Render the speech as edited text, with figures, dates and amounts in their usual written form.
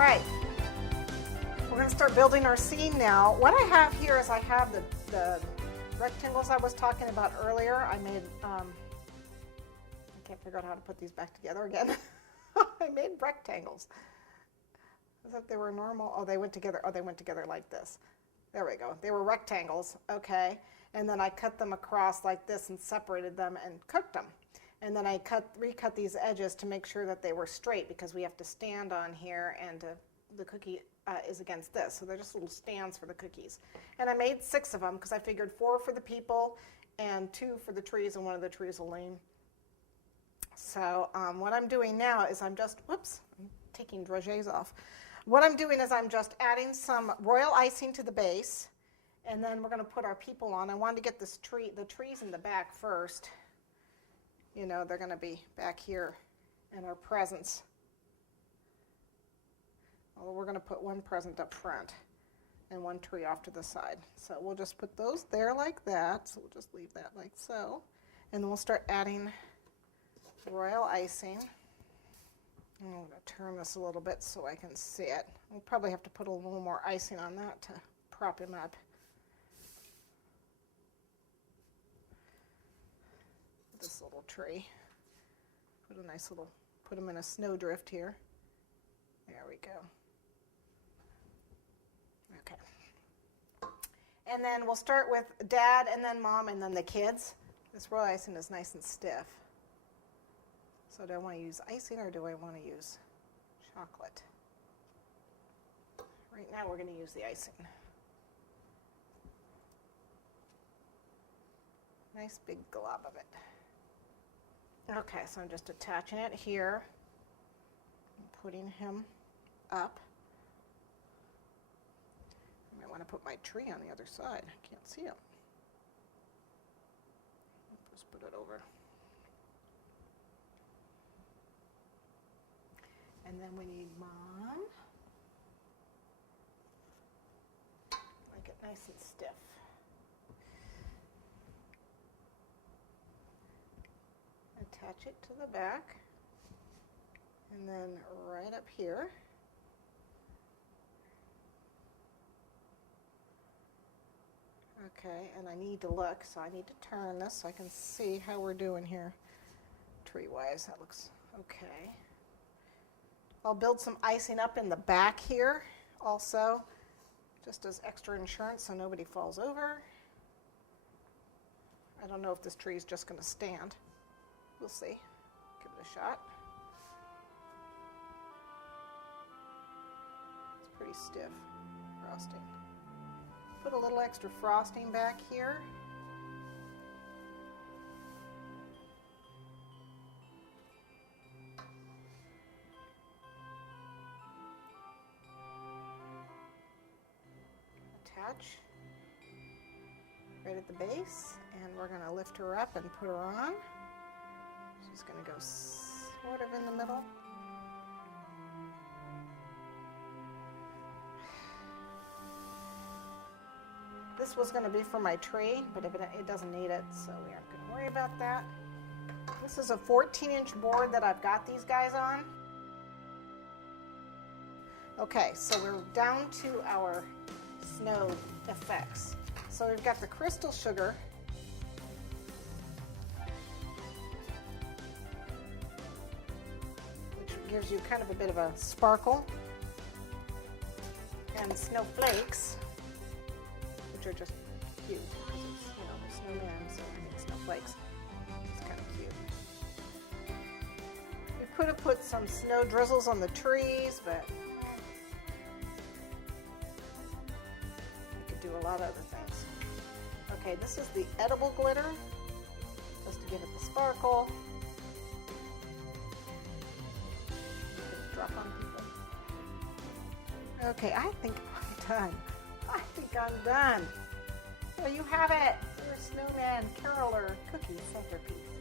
right, we're going to start building our scene now. What I have here is I have the rectangles I was talking about earlier. I made, I can't figure out how to put these back together again. I made rectangles. I thought they were normal. Oh, they went together. Oh, they went together like this. There we go. They were rectangles, okay. And then I cut them across like this and separated them and cooked them. And then I recut these edges to make sure that they were straight because we have to stand on here and the cookie is against this. So they're just little stands for the cookies. And I made 6 of them because I figured 4 for the people and 2 for the trees, and one of the trees will lean. So what I'm doing now is I'm just, whoops, I'm taking dragées off. What I'm doing is I'm just adding some royal icing to the base, and then we're going to put our people on. I wanted to get the trees in the back first. You know, they're going to be back here in our presents. Well, we're going to put one present up front and one tree off to the side. So we'll just put those there like that. So we'll just leave that like so. And then we'll start adding royal icing. I'm going to turn this a little bit so I can see it. We'll probably have to put a little more icing on that to prop him up. This little tree. Put a nice little, put him in a snowdrift here. There we go. Okay. And then we'll start with Dad and then Mom and then the kids. This royal icing is nice and stiff. So do I want to use icing or do I want to use chocolate? Right now we're going to use the icing. Nice big glob of it. Okay, so I'm just attaching it here and putting him up. I might want to put my tree on the other side. I can't see him. Just put it over. And then we need Mom. Make it nice and stiff. Attach it to the back. And then right up here. Okay, and I need to look, so I need to turn this so I can see how we're doing here tree-wise. That looks okay. I'll build some icing up in the back here also, just as extra insurance so nobody falls over. I don't know if this tree is just going to stand. We'll see. Give it a shot. It's pretty stiff frosting. Put a little extra frosting back here. Attach right at the base, and we're going to lift her up and put her on. She's going to go sort of in the middle. This was going to be for my tree, but it doesn't need it, so we aren't going to worry about that. This is a 14-inch board that I've got these guys on. Okay, so we're down to our snow effects. So we've got the crystal sugar. Which gives you kind of a bit of a sparkle. And snowflakes, which are just cute. It's, you know, they're snowmen, so I think snowflakes. It's kind of cute. We could have put some snow drizzles on the trees, but we could do a lot of other things. Okay, this is the edible glitter, just to give it the sparkle. Drop on people. Okay, I think I'm done. I think I'm done. So you have it. Your snowman caroler cookie centerpiece.